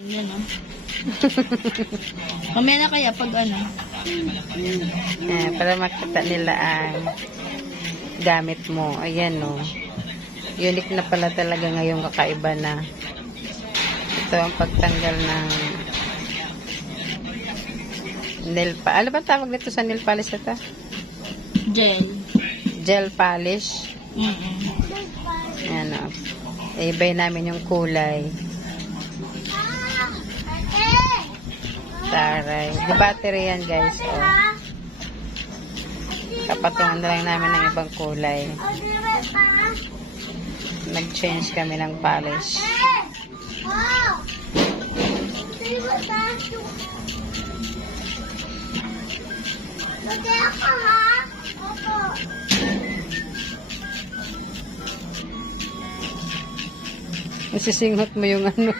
Yan, no? Mamaya na kaya pag ano. Para makita nila ang gamit mo. Ayan, no. Unique na pala talaga ngayong kakaiba na. Ito ang pagtanggal ng nail polish. Ano ba tawag nito sa nail polish ito? Gel. Gel polish. Ayan, no. Ibay namin yung kulay. Taray. Di battery yan, guys. Oh. Kapatungan na lang namin ng ibang kulay. Nag-change kami ng polish. Masisinghot mo yung ano.